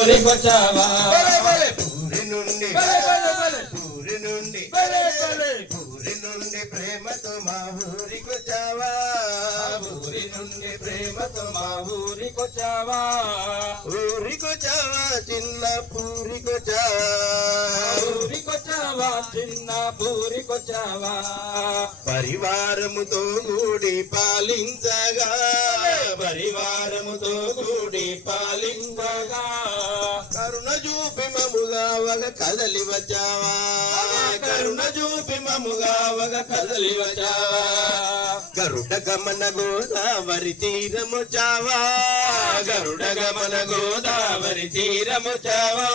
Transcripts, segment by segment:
ఊరికొచ్చావా పూరి నుండి పూరి నుండి పూరి నుండి ప్రేమతో మా ఊరికొచ్చావా ఊరి నుండి ప్రేమతో మా ఊరికొచ్చావా ఊరికొచ్చావా చిన్న పూరికొచ్చావా ఊరికొచ్చావా చిన్న పూరికొచ్చావా పరివారముతో కూడి పాలించగా పరివారముతో కూడి పాలింపగా కరుణ చూపి మముగా వగ కదలి వచ్చావా కరుణ చూపి మముగా వగ కదలి వచ్చావా గరుడ గమన గోదావరి తీరము చావా గరుడ గమన గోదావరి తీరము చావా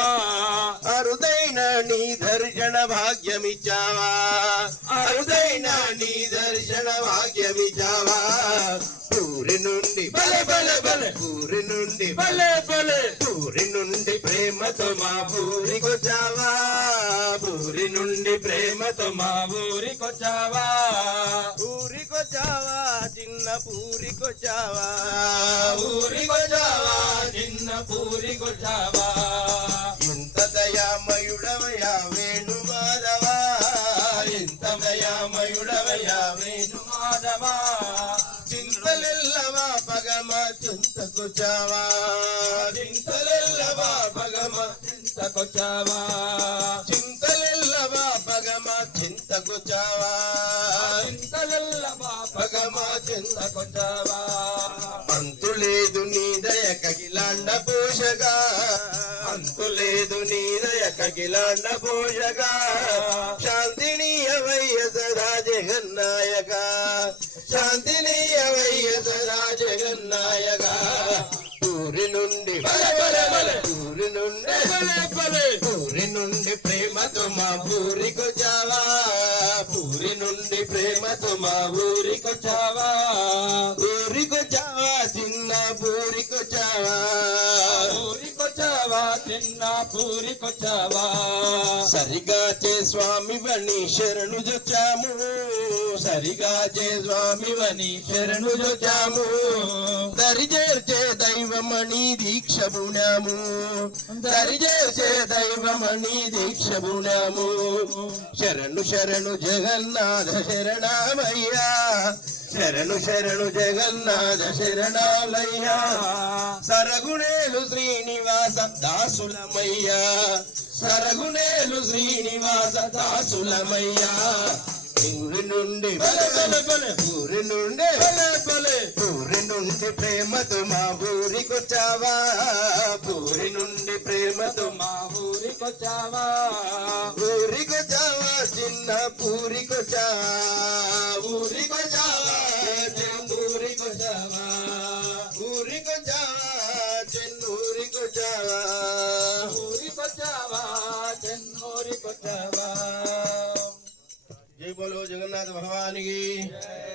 అరుదైన నీ దర్శన భాగ్యమిచ్చావా అరుదైన నీ దర్శన భాగ్యమిచ్చావా పూరి నుండి బలే బలే బలే పూరి నుండి బలే బలే పూరి నుండి ప్రేమతో మా ఊరికొచ్చావా పూరి నుండి ప్రేమతో మా ఊరికొచ్చావా ఊరికొచ్చావా చిన్న పూరికొచ్చావా ఊరికొచ్చావా చిన్న పూరికొచ్చావా ఇంత దయామయుడవయా వేణు మాధవా ఇంత దయామయుడవయ్యా వేణు మాధవా చింతలెల్లవా పగమ చింతకొచ్చావా చింతలెల్లవా భగమ చింతకొచ్చావా చింతలెల్లవా పగమ చింతకొచ్చావా చింతలెల్లవా భగమ చింతకొచ్చావా అంతులేదు నీ దయ కగిలాండ పోషగా అంతులేదు నీ దయ కగిలాండ పోషగా శాంతినీయవయ్య సదా జగన్నాయక శాంతినీయవయ్య సదా జగన్నాయగా పూరి నుండి బలే బలే బలే పూరి నుండి బలే బలే పూరి నుండి ప్రేమతో మా ఊరికొచ్చావా పూరి నుండి ప్రేమతో మా ఊరికొచ్చావా ఊరికొచ్చావా చిన్న పూరికొచ్చావా ఊరికొచ్చావా చిన్న పూరికొచ్చావా సరిగా చే స్వామి వని శరణు జొచ్చాము సరిగా చే స్వామివని శరణు జొచ్చాము దరిచేర్చే దైవమణి దీక్ష బుణాము దరిచేర్చే దైవమణి దీక్ష బుణాము శరణు శరణు జగన్నాథ శరణమయ్యా శరణు శరణు జగన్నాథ శరణాలయ్యా సరగుణేలు శ్రీనివాస దాసులమయ్యా సరగుణేలు శ్రీనివాస దాసులమయ్యా ఊరి నుండి బలే బలే బలే ఊరి నుండి బలే బలే ఊరి నుండి ప్రేమతో మా ఊరికొచ్చావా పూరి నుండి ప్రేమతో మా ఊరికొచ్చావా ఊరికొచ్చావా చిన్న పూరికొచ్చావా ఊరికొచ్చావా ఊరికొచ్చావా ఊరికొచ్చావా చెన్నూరికొచ్చావా ఊరికొచ్చావా చెన్నూరికొచ్చావా జై బోలో జగన్నాథ భగవానికి జై